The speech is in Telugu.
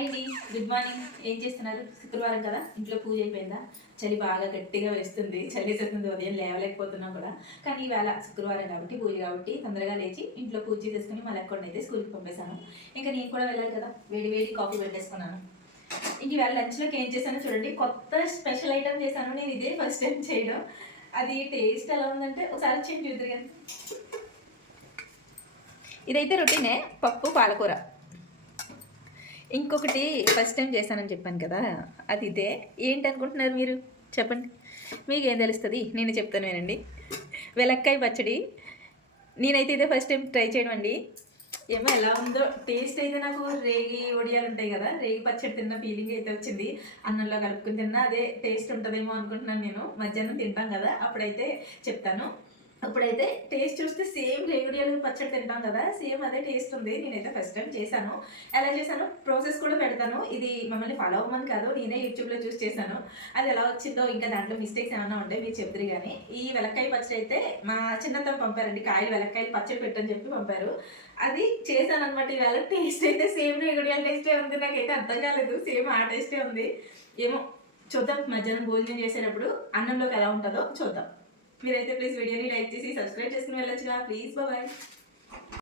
హాయ్ అండి గుడ్ మార్నింగ్ ఏం చేస్తున్నారు? శుక్రవారం కదా ఇంట్లో పూజ అయిపోయిందా? చలి బాగా గట్టిగా వేస్తుంది చలి వేస్తుంది ఉదయం లేవలేకపోతున్నాం కూడా. కానీ ఈవేళ శుక్రవారం కాబట్టి పూజ కాబట్టి తొందరగా లేచి ఇంట్లో పూజ చేసుకుని మళ్ళీ అక్కడ అయితే స్కూల్కి పంపేశాను. ఇంకా నేను కూడా వెళ్ళాలి కదా వేడి వేడి కాఫీ పెట్టేసుకున్నాను. ఇంక ఈవేళ లంచ్లోకి ఏం చేశానో చూడండి కొత్త స్పెషల్ ఐటమ్ చేశాను. నేను ఇదే ఫస్ట్ టైం చేయడం. అది టేస్ట్ ఎలా ఉందంటే ఒకసారి చేయండి చూద్దరు కానీ. ఇదైతే రొటీనే పప్పు పాలకూర. ఇంకొకటి ఫస్ట్ టైం చేశానని చెప్పాను కదా అది ఇదే. ఏంటి అనుకుంటున్నారు మీరు? చెప్పండి. మీకు ఏం తెలుస్తుంది? నేను చెప్తాను వినండి వెలక్కాయ పచ్చడి. నేనైతే ఇదే ఫస్ట్ టైం ట్రై చేయడం అండి. ఏమో ఎలా ఉందో టేస్ట్ అయితే నాకు రేగి వడియాలు ఉంటాయి కదా రేగి పచ్చడి తిన్న ఫీలింగ్ అయితే వచ్చింది. అన్నంలో కలుపుకుని తిన్నా అదే టేస్ట్ ఉంటుందేమో అనుకుంటున్నాను నేను. మధ్యాహ్నం తింటాం కదా అప్పుడైతే చెప్తాను. అప్పుడైతే టేస్ట్ చూస్తే సేమ్ రేగుడియాలు పచ్చడి తింటాం కదా సేమ్ అదే టేస్ట్ ఉంది. నేనైతే ఫస్ట్ టైం చేశాను. ఎలా చేశాను ప్రాసెస్ కూడా పెడతాను. ఇది మమ్మల్ని ఫాలో అవ్వమని కాదు నేనే యూట్యూబ్లో చూసి చేశాను. అది ఎలా వచ్చిందో ఇంకా దాంట్లో మిస్టేక్స్ ఏమైనా ఉంటే మీరు చెప్తారు కానీ ఈ వెలక్కాయ పచ్చడి అయితే మా చిన్నతను పంపారండి. కాయలు వెలక్కాయలు పచ్చడి పెట్టని చెప్పి పంపారు. అది చేశాను అనమాట ఈవేళ టేస్ట్ అయితే సేమ్ రేగుడియాల టేస్టే ఉంది. నాకైతే అర్థం కాలేదు. సేమ్ ఆ టేస్టే ఉంది. ఏమో చూద్దాం. మధ్యాహ్నం భోజనం చేసేటప్పుడు అన్నంలోకి ఎలా ఉంటుందో చూద్దాం. మీరైతే ప్లీజ్ వీడియోని లైక్ చేసి సబ్స్క్రైబ్ చేసుకుని వెళ్ళొచ్చుగా. Please bye